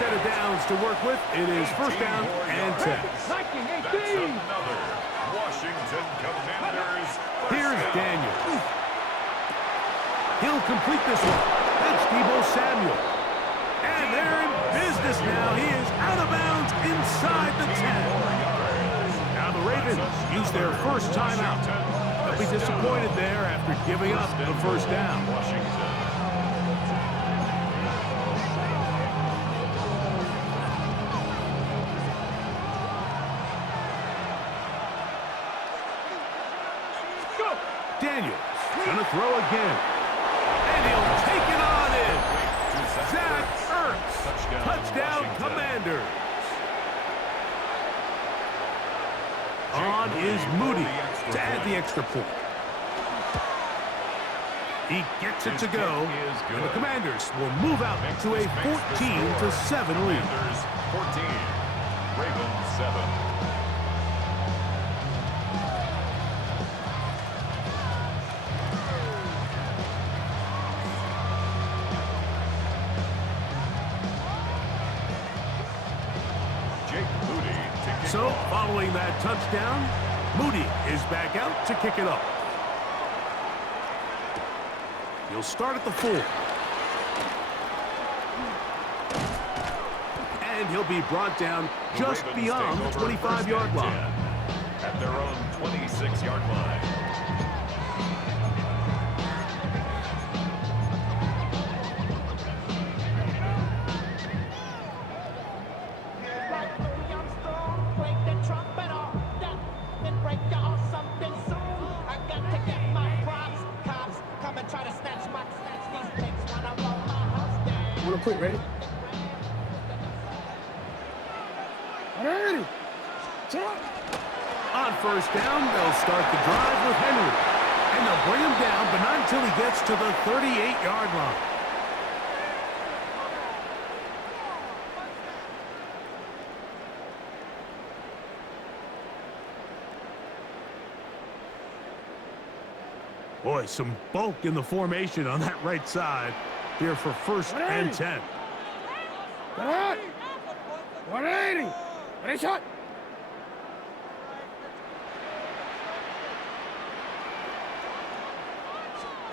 set of downs to work with. It is first down and 10. That's another Washington Commanders. Here's Daniel. He'll complete this one. That's Deebo Samuel. And they're in business now. He is out of bounds inside the 10. Now the Ravens use their first timeout. They'll be disappointed there after giving up the first down. Daniels gonna throw again. And he'll take it on in. Zach Ertz. Touchdown, Commanders. On is Moody to add the extra point. He gets it to go, and the Commanders will move out to a 14-7 lead. 14, Ravens 7. So, following that touchdown, Moody is back out to kick it off. He'll start at the 4. And he'll be brought down just beyond the 25-yard line. At their own 26-yard line. Quick, ready? Ready. On first down, they'll start the drive with Henry. And they'll bring him down, but not until he gets to the 38-yard line. Boy, some bulk in the formation on that right side. Here for first and 10. 180. Ready, shot.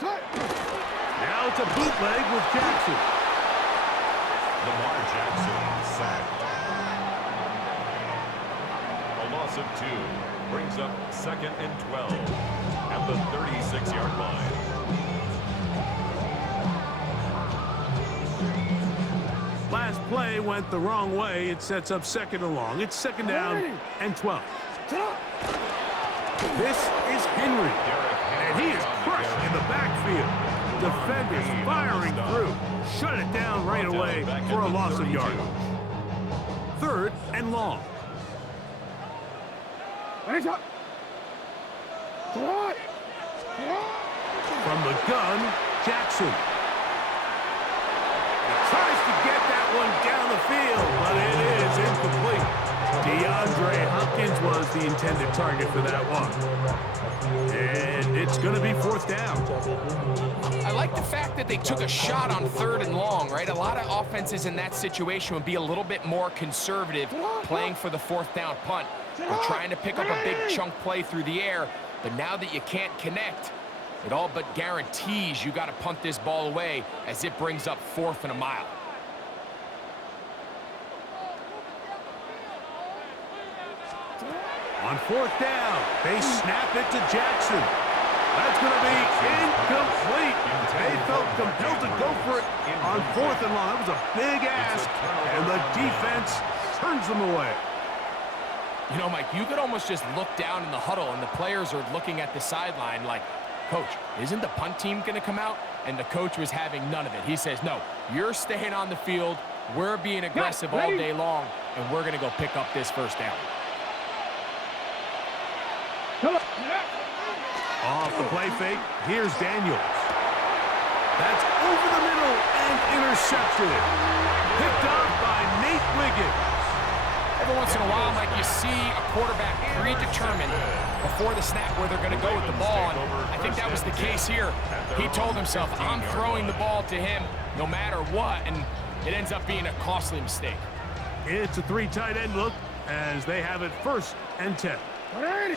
Now it's a bootleg with Jackson. Lamar Jackson sacked. A loss of 2 brings up 2nd and 12 at the 36-yard line. Last play went the wrong way. It sets up 2nd and long. It's 2nd down and 12. This is Henry. And he is crushed in the backfield. Defenders firing through. Shut it down right away for a loss of yardage. 3rd and long. From the gun, Jackson. Tries to get that one down the field, but it is incomplete. DeAndre Hopkins was the intended target for that one. And it's going to be 4th down. I like the fact that they took a shot on 3rd and long, right? A lot of offenses in that situation would be a little bit more conservative playing for the 4th down punt. They're trying to pick up a big chunk play through the air, but now that you can't connect, it all but guarantees you got to punt this ball away as it brings up 4th and a mile. On 4th down, they snap it to Jackson. That's going to be incomplete. They felt compelled to go for it on 4th and long. That was a big ask, and the defense turns them away. You know, Mike, you could almost just look down in the huddle, and the players are looking at the sideline like, Coach, isn't the punt team going to come out? And the coach was having none of it. He says, no, you're staying on the field. We're being aggressive all day long, and we're going to go pick up this first down. Off the play fake, here's Daniels. That's over the middle and intercepted. Picked off by Nate Wiggins. Every once in a while, Mike, you see a quarterback predetermined before the snap where they're going to go with the ball, and I think that was the case here. He told himself, I'm throwing the ball to him no matter what, and It ends up being a costly mistake. It's a 3 tight end look as they have it 1st and 10. They'll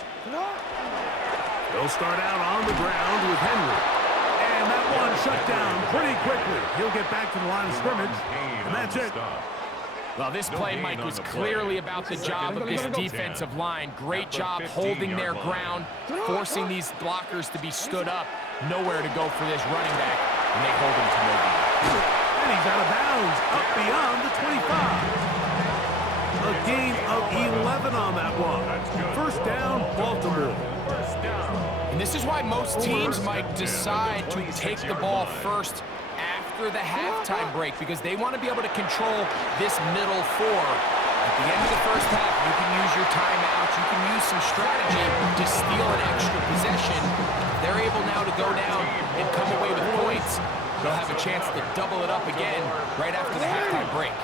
start out on the ground with Henry. And that one shut down pretty quickly. He'll get back to the line of scrimmage, and that's it. Well, this play, Mike, was clearly about the job of this defensive line. Great job holding their ground, forcing these blockers to be stood up. Nowhere to go for this running back, and they hold him to no gain. And he's out of bounds, up beyond the 25. A gain of 11 on that one. 1st down, Baltimore. And this is why most teams might decide to take the ball first after the halftime break, because they want to be able to control this middle 4. At the end of the 1st half, you can use your timeouts, you can use some strategy to steal an extra possession. They're able now to go down and come away with points. They'll have a chance to double it up again right after the halftime break.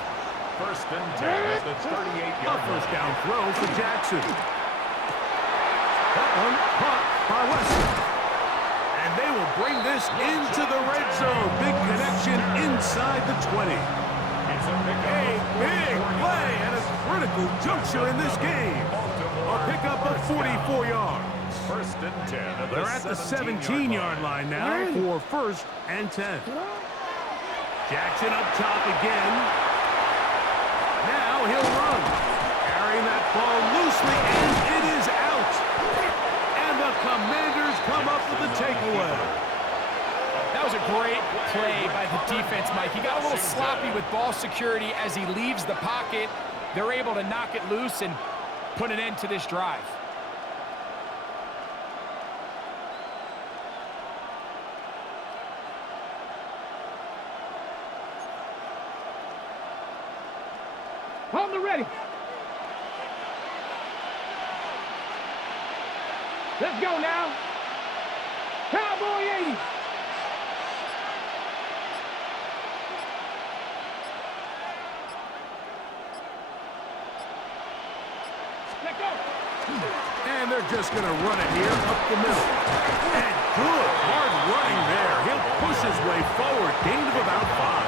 1st and 10 at the 38-yard line. 1st down throw for Jackson. That one caught by Weston. And they will bring this into the red zone. Big connection inside the 20. A big play at a critical juncture in this game. A pickup of 44 yards. 1st and 10. They're at the 17-yard line now for 1st and 10. Jackson up top again. Now he'll run. Carrying that ball loosely, and it is out. And the Commanders come up with the takeaway. That was a great play by the defense, Mike. He got a little sloppy with ball security as he leaves the pocket. They're able to knock it loose and put an end to this drive. Hold me ready. Let's go now. Cowboy 80. Let go. And they're just going to run it here up the middle. And good, hard running there. He'll push his way forward. Gain of about 5.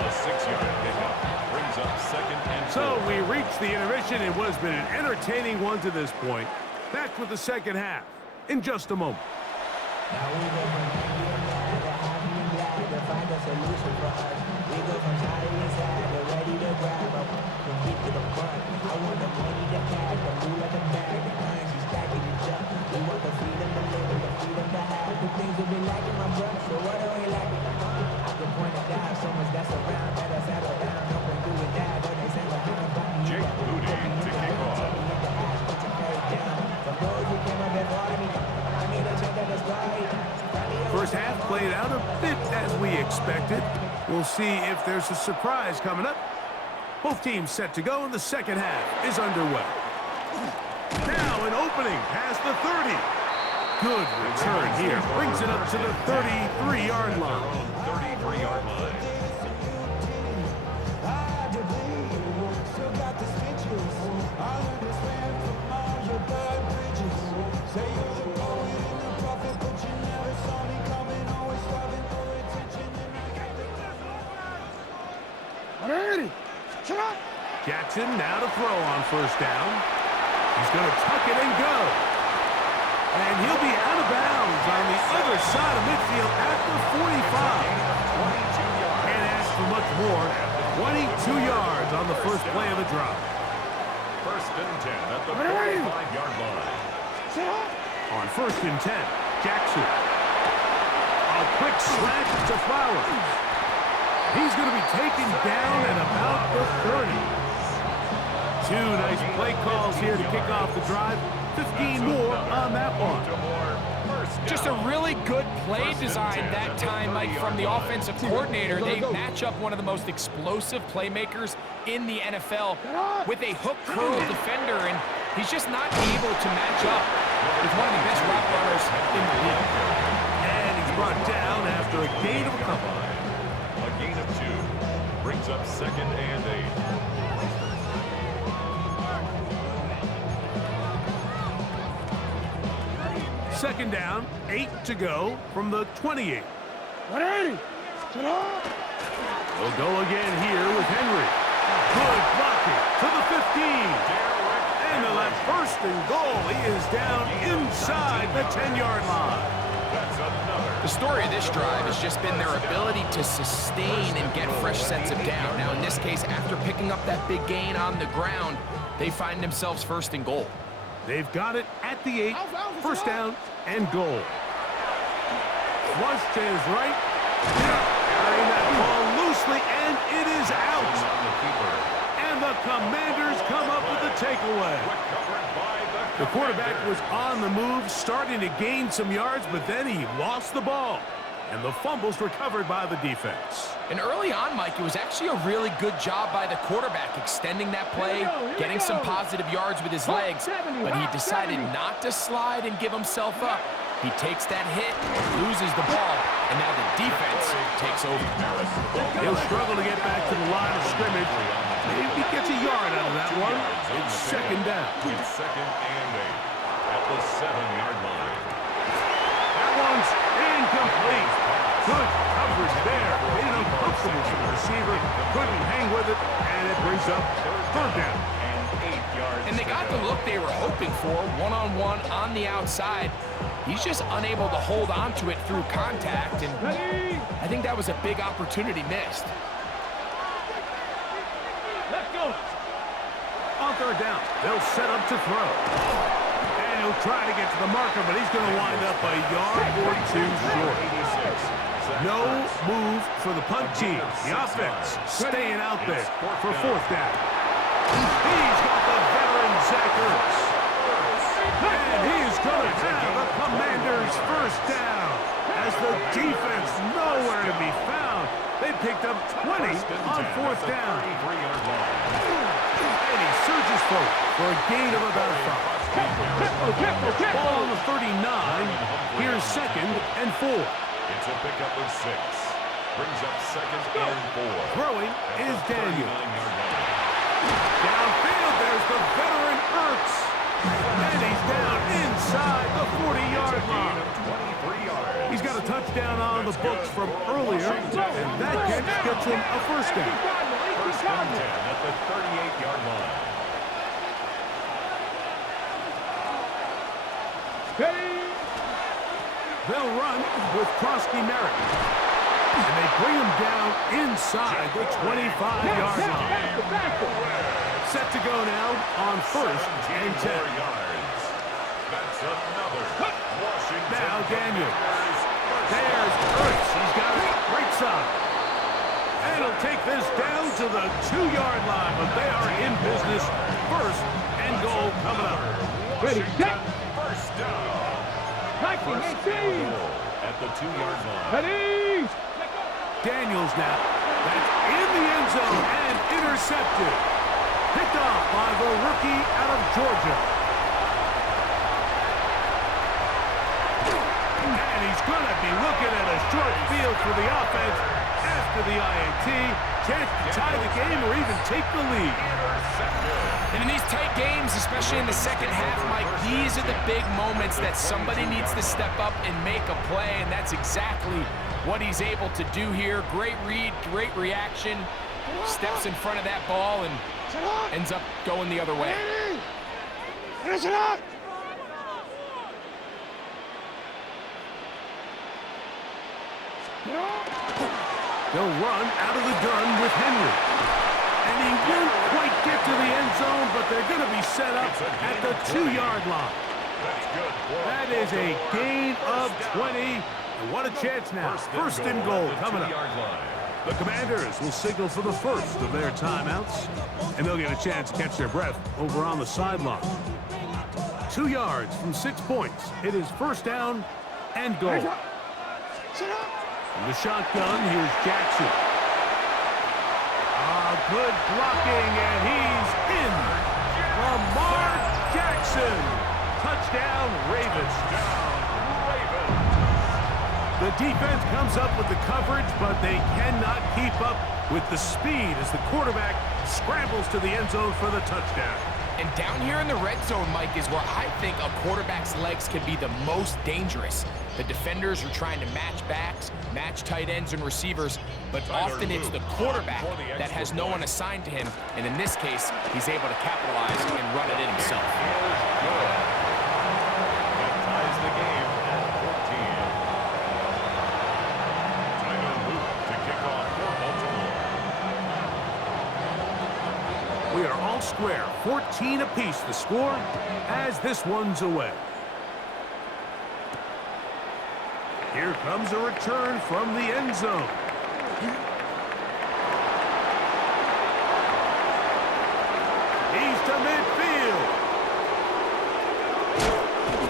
A 6-yard pickup brings up 2nd and 4. So we reach the intermission. It has been an entertaining one to this point. Back with the 2nd half in just a moment. First half played out a bit as we expected. We'll see if there's a surprise coming up. Both teams set to go, and the 2nd half is underway. Now an opening past the 30. Good return here. Brings it up to the 33-yard line. 33-yard line. Jackson now to throw on 1st down. He's going to tuck it and go. And he'll be out of bounds on the other side of midfield at the 45. Can't ask for much more. 22 yards on the first play of the drop. 1st and 10 at the 45-yard line. On 1st and 10, Jackson. A quick slant to Flowers. He's going to be taken down at about the 30. 2 nice play calls here to kick off the drive. 15 more on that one. Just a really good play design that time, Mike, from the offensive coordinator. They match up one of the most explosive playmakers in the NFL with a hook curl defender, and he's just not able to match up with one of the best route runners in the league. And he's brought down after a gain of a couple. A gain of 2 brings up 2nd and 8. 2nd down, 8 to go from the 28. 180. He'll go again here with Henry. Good blocking to the 15. And the first and goal. He is down inside the 10-yard line. The story of this drive has just been their ability to sustain and get fresh sets of down. Now, in this case, after picking up that big gain on the ground, they find themselves first and goal. They've got it at the 8. First down and goal. Flush to his right. Carrying that ball loosely, and it is out. And the Commanders come up with the takeaway. The quarterback was on the move, starting to gain some yards, but then he lost the ball. And the fumble's recovered by the defense. And early on, Mike, it was actually a really good job by the quarterback extending that play, getting some positive yards with his legs, but he decided not to slide and give himself up. He takes that hit, loses the ball, and now the defense takes over. He'll struggle to get back to the line of scrimmage. Maybe he gets a yard out of that one. It's second down. It's second and 8 at the 7-yard line. That one's incomplete. Good coverage there. Made it uncomfortable for the receiver. Couldn't hang with it, and it brings up third down. And they got the look they were hoping for, one-on-one on the outside. He's just unable to hold on to it through contact, and I think that was a big opportunity missed. Let's go. On third down, they'll set up to throw. And he'll try to get to the marker, but he's going to wind up a yard or two short. No move for the punt team. The offense staying out there for fourth down. He's got the veteran Zach Ertz. And he's going to have the Commanders first down. As the defense nowhere to be found. They picked up 20 on fourth down. And he surges forward for a gain of about 5. Ball on the 39. Here's second and 4. It's a pickup of 6. Brings up second and 4. Throwing is Daniel. Downfield, there's the veteran Ertz. And he's down inside the 40-yard line. He's got a touchdown on the books from earlier, and that catch gets him a first down. First and 10 at the 38-yard line. They'll run with Krosky Merritt. And they bring him down inside the 25-yard line. Set to go now on first and 10. That's another Washington. Now Daniel. There's Ertz. He's got it right side. And he'll take this down to the 2-yard line, but they are in business. First and goal coming up. Ready, set. First down. Tackling, First and goal at the 2-yard line. Ready. Daniels now. That's in the end zone and intercepted. Picked off by the rookie out of Georgia. And he's going to be looking at a short field for the offense after the INT. Chance to tie the game or even take the lead. And in these tight games, especially in the second half, Mike, these are the big moments that somebody needs to step up and make a play, and that's exactly what he's able to do here. Great read, great reaction, steps in front of that ball and ends up going the other way. They'll run out of the gun with Henry. And he won't quite get to the end zone, but they're going to be set up at the 2-yard line. That is a gain of 20. And what a chance now. First and goal coming up. The Commanders will signal for the first of their timeouts, and they'll get a chance to catch their breath over on the sideline. 2 yards from 6 points. It is first down and goal. From the shotgun, here's Jackson. Good blocking, and he's in. Lamar Jackson. Touchdown, Ravens. The defense comes up with the coverage, but they cannot keep up with the speed as the quarterback scrambles to the end zone for the touchdown. And down here in the red zone, Mike, is where I think a quarterback's legs can be the most dangerous. The defenders are trying to match backs, match tight ends and receivers, but often it's the quarterback that has no one assigned to him, and in this case, he's able to capitalize and run it in himself. That ties the game at 14. Tyler Luke to kick off for Baltimore. We are all square, 14 apiece the score as this one's away. Here comes a return from the end zone. He's to midfield.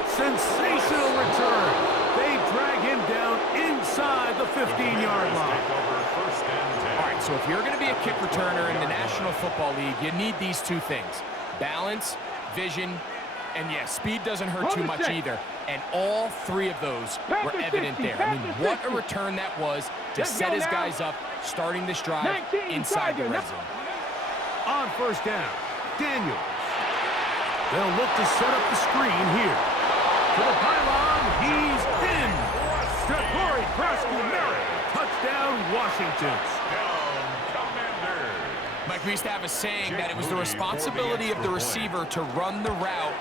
Sensational return. They drag him down inside the 15-yard line. All right, so if you're going to be a kick returner in the National Football League, you need these two things: balance, vision, and yeah, speed doesn't hurt too much either. And all three of those were evident there. I mean, what a return that was to set his guys up, starting this drive inside the red zone. On first down, Daniels. They'll look to set up the screen here. To the pylon, he's in. Corey Krasky-Merritt. Touchdown, Washington. Mike, we used to have a saying that it was the responsibility of the receiver to run the route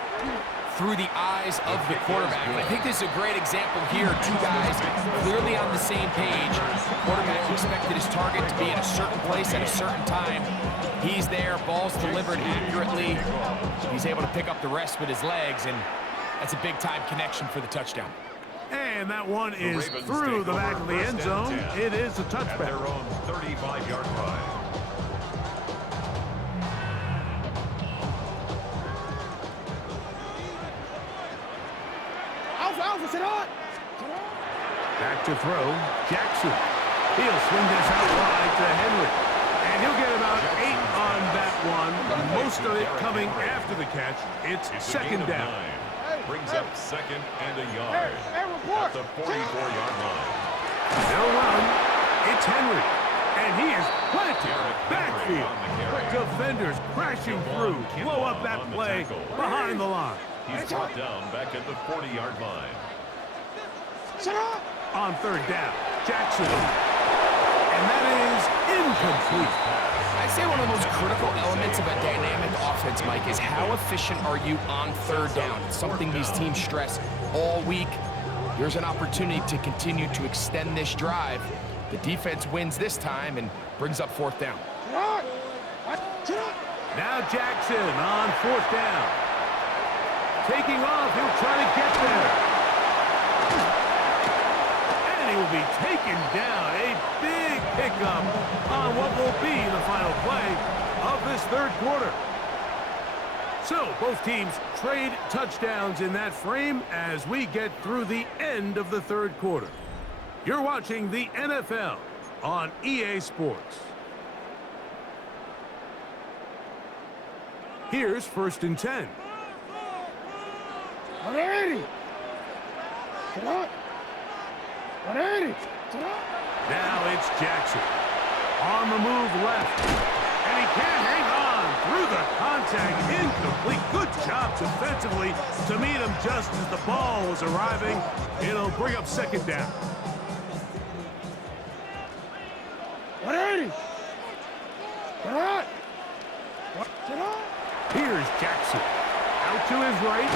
through the eyes of the quarterback. And I think this is a great example here. Two guys clearly on the same page. Quarterback expected his target to be in a certain place at a certain time. He's there, ball's delivered accurately. He's able to pick up the rest with his legs, and that's a big-time connection for the touchdown. And that one is through the back of the end zone. It is a touchback. At their own 35-yard line. Back to throw, Jackson. He'll swing this out wide to Henry. And he'll get about 8 on that one. Most of it coming after the catch. It's second down. Brings up second and a yard. At the 44-yard line. They'll run. It's Henry. And he is planted backfield. Defenders crashing through. Blow up that play behind the line. He's brought down back at the 40-yard line. On third down, Jackson. And that is incomplete. I'd say one of the most critical elements of a dynamic offense, Mike, is how efficient are you on third down. It's something these teams stress all week. Here's an opportunity to continue to extend this drive. The defense wins this time and brings up fourth down. Now Jackson on fourth down. Taking off, he'll try to get there. And he will be taken down. A big pickup on what will be the final play of this third quarter. So both teams trade touchdowns in that frame as we get through the end of the third quarter. You're watching the NFL on EA Sports. Here's first and 10. Now it's Jackson. On the move left. And he can't hang on through the contact. Incomplete. Good job defensively to meet him just as the ball was arriving. It'll bring up second down. Here's Jackson. Out to his right.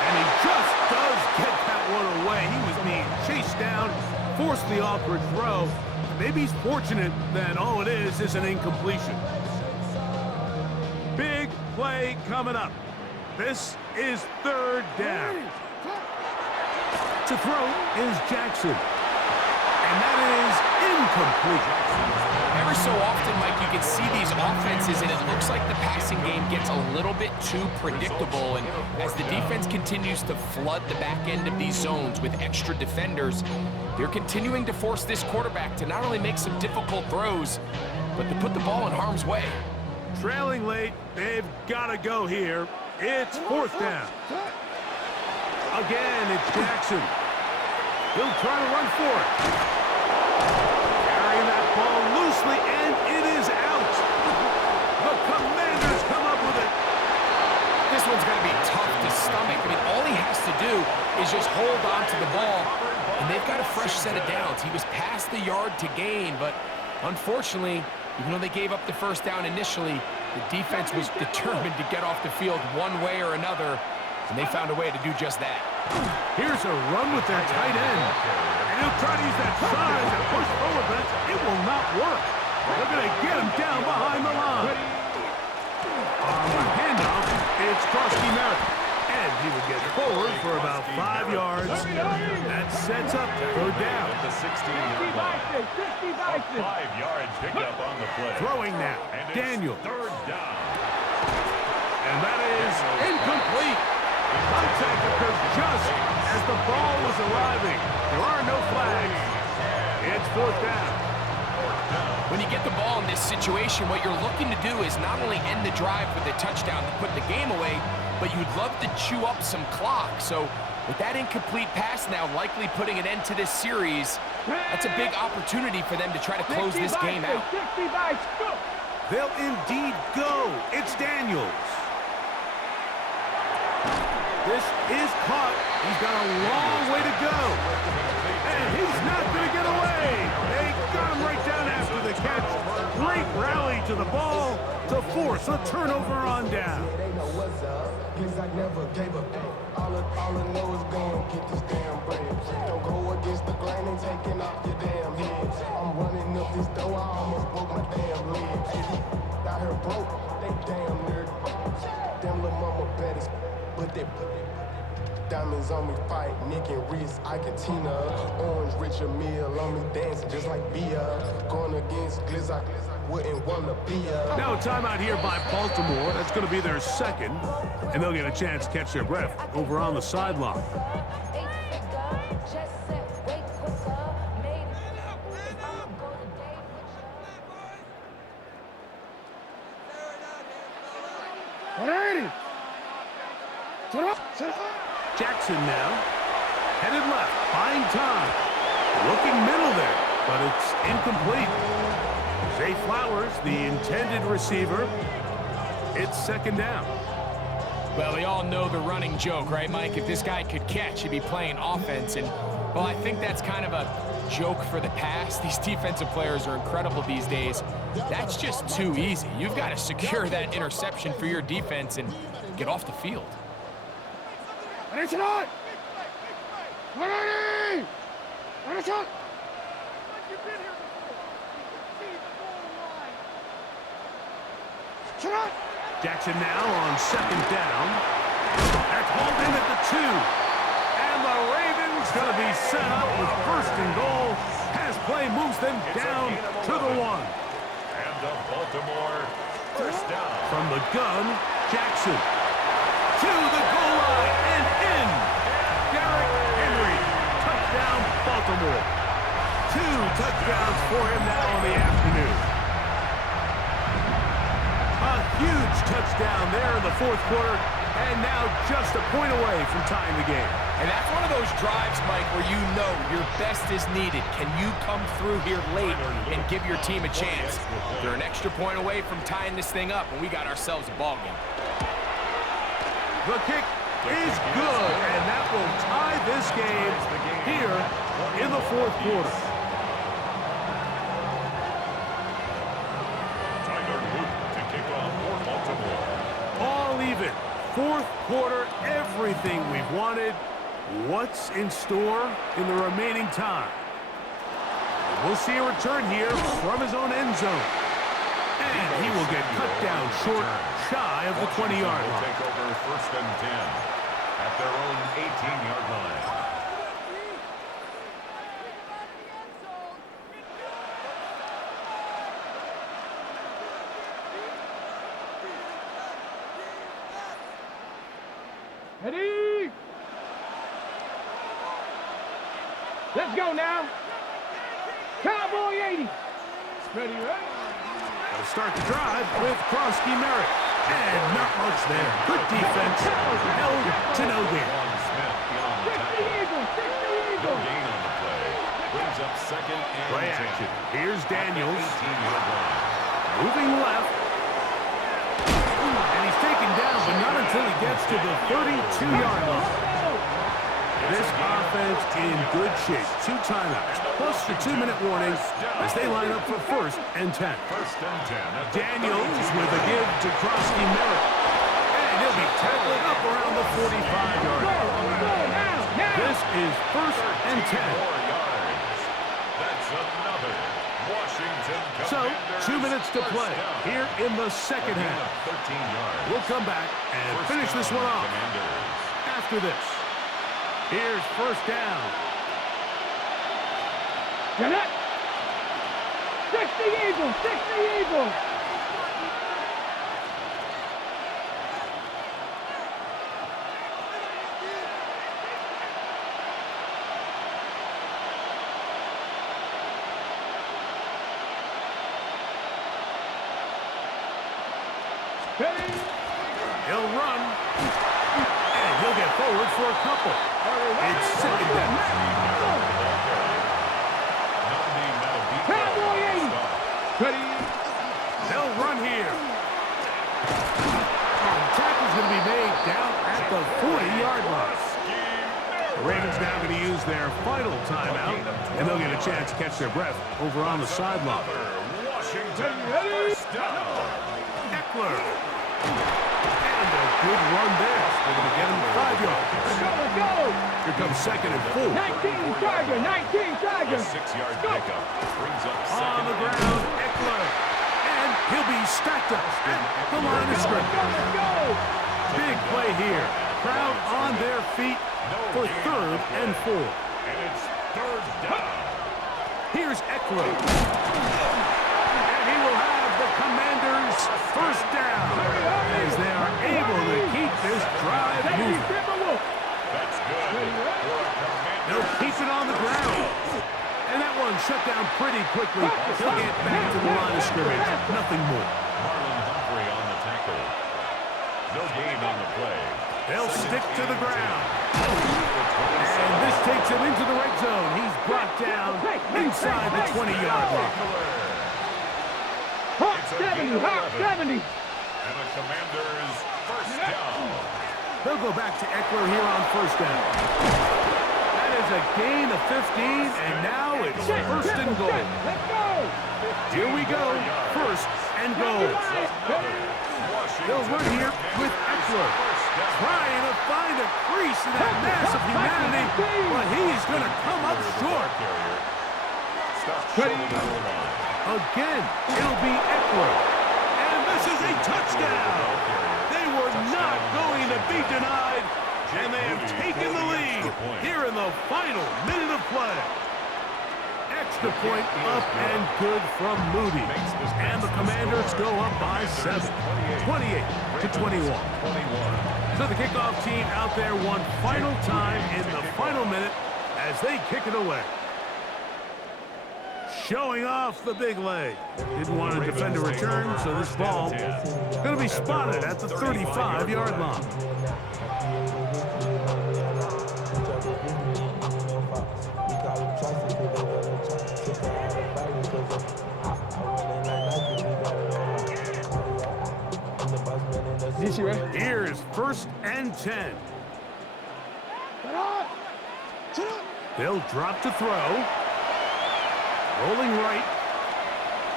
And he just does get that one away. He was being chased down, forced the awkward throw. Maybe he's fortunate that all it is an incompletion. Big play coming up. This is third down. To throw is Jackson. And that is incomplete. Every so often, Mike, you can see these offenses, and it looks like the passing game gets a little bit too predictable. And as the defense continues to flood the back end of these zones with extra defenders, they're continuing to force this quarterback to not only make some difficult throws, but to put the ball in harm's way. Trailing late, they've got to go here. It's fourth down. Again, it's Jackson. He'll try to run for it. Carrying that ball loosely, and it is out. The Commanders come up with it. fresh set of downs. He was past the yard to gain, but unfortunately, even though they gave up the first down initially, the defense was determined to get off the field one way or another, and they found a way to do just that. Here's a run with their tight end. And he'll try to use that size and push forward, but it will not work. They're going to get him down behind the line. On the handoff, it's Krosky Merritt. And he will get forward for about 5 yards. That sets up third down. At the 16-yard line. 5-yard pickup on the play. Throwing now, And it's Daniel. third down. And that is incomplete. Contact occurred just as the ball was arriving. There are no flags. It's fourth down. When you get the ball in this situation, what you're looking to do is not only end the drive with a touchdown to put the game away, but you'd love to chew up some clock. So with that incomplete pass now likely putting an end to this series, that's a big opportunity for them to try to close this game out. They'll indeed go. It's Daniels. This is caught. He's got a long way to go. And he's not going to get away. They got him right down after the catch. Great rally to the ball to force a turnover on down. They know what's up, 'cause I never gave a fuck. All I know is go and get this damn bread. Don't go against the grain and taking off your damn head. I'm running up this door, I almost broke my damn leg. Out here broke, they damn near. Damn little mama better, but they diamonds on me fight, Nick and Reese, Ike and Tina. Orange Richard Mill on me dancing just like Bia. Going against Glizzy, wouldn't wanna be a. Now a timeout here by Baltimore. That's going to be their second. And they'll get a chance to catch their breath over on the sideline. Jackson now, headed left, buying time. Looking middle there, but it's incomplete. Zay Flowers, the intended receiver. It's second down. Well, we all know the running joke, right, Mike? If this guy could catch, he'd be playing offense. And, well, I think that's kind of a joke for the past. These defensive players are incredible these days. That's just too easy. You've got to secure that interception for your defense and get off the field. Jackson now on second down. That's hauled in at the 2. And the Ravens going to be set up with first and goal. Pass play moves them down to the 1. And the Baltimore first down. From the gun, Jackson to the goal line and in. Derrick Henry, touchdown Baltimore. 2 touchdowns for him now on the afternoon. A huge touchdown there in the fourth quarter, and now just a point away from tying the game. And that's one of those drives, Mike, where you know your best is needed. Can you come through here late and give your team a chance? They're an extra point away from tying this thing up, and we got ourselves a ball game. The kick is good, and that will tie this game here in the fourth quarter. All even. Fourth quarter, everything we've wanted. What's in store in the remaining time? We'll see a return here from his own end zone. And he will get cut down short, shy of the 20-yard line. Take over first and 10 at their own 18-yard line. Ready? Let's go now. Cowboy 80. Ready, right? They'll start the drive with Krosky Merritt. And not much there. Good defense. Held to no gain. Smith beyond the 60 tackle. Eagles, 60 No Eagles. gain on the play. Brings up second and Play 10. action. Here's Daniels. 18-yard line. Moving left. And he's taken down, but not until he gets to the 32-yard line. This offense in good shape. 2 timeouts, plus the 2-minute warning as they line up for 1st and 10. Daniels with a give to Krosky Miller. And he'll be tackled up around the 45-yard line. This is 1st and 10. That's another Washington So, Commanders 2 minutes to play here in the second half. 13 yards. We'll come back and finish this one off after this. Here's 1st down. Get it! 60 Eagles! 60 Eagles! He'll run, and he'll get forward for a couple. It's 2nd down. Cowboy 80! Ready? They'll run here. The tackle's going to be made down at the 40-yard line. The Ravens now going to use their final timeout, and they'll get a chance to catch their breath over on the sideline. Washington first down. Eckler. And a good run there. They're going to get him 5 yards. Let's go! Here comes 2nd and 4. 19 Charger! 19 Charger! 6-yard pickup brings up On second the and ground, Eckler. And he'll be stacked up at the line of scrimmage. Let's go! Big play here. Crowd on their feet for 3rd and 4. And it's 3rd down. Here's Eckler. And he will have the Commanders' 1st down as they are able to keep this drive moving. That's good for a Commander. They'll keep it on the ground. And that one shut down pretty quickly. He'll get back to the line of scrimmage. Nothing more. Marlon Humphrey on the tackle. No gain on the play. They'll stick to the ground. And this takes him into the red zone. He's brought down inside the 20-yard line. Hawk 70! Hawk 70! And the Commanders' 1st down. They'll go back to Eckler here on 1st down. That is a gain of 15, and now it's 1st and goal. Let's go! Here we go, 1st and goal. They'll run here with Eckler, trying to find a crease in that mass of humanity, but he's going to come up short. Again, it'll be Eckler, and this is a touchdown. They were not going to be denied, and they have taken the lead here in the final minute of play. Extra point up and good from Moody. And the Commanders go up by 7, 28-21. So the kickoff team out there one final time in the final minute as they kick it away. Showing off the big leg. Didn't want to defend a return, so this ball going to be spotted at the 35-yard line. Here's 1st and 10. They'll drop to throw. Rolling right.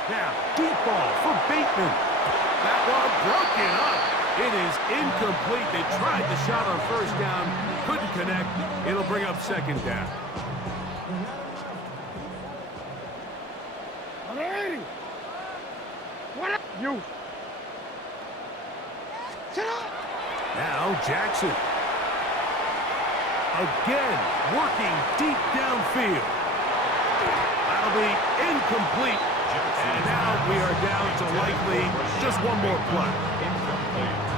Now, deep ball for Bateman. That one broken up. It is incomplete. They tried the shot on 1st down. Couldn't connect. It'll bring up 2nd down. What up, you? Now Jackson. Again, working deep downfield. That'll be incomplete. And now we are down to likely just one more play.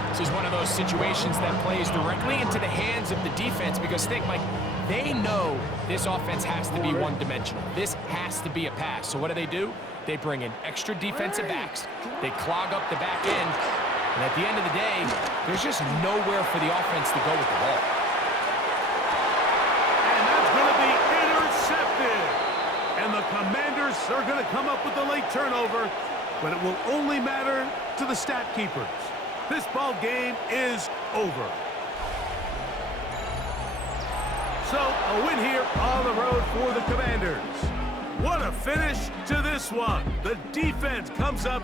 This is one of those situations that plays directly into the hands of the defense because think, Mike, they know this offense has to be one-dimensional. This has to be a pass. So what do? They bring in extra defensive backs. They clog up the back end. And at the end of the day, there's just nowhere for the offense to go with the ball. And that's going to be intercepted. And the Commanders are going to come up with the late turnover, but it will only matter to the stat keepers. This ball game is over. So, a win here on the road for the Commanders. What a finish to this one. The defense comes up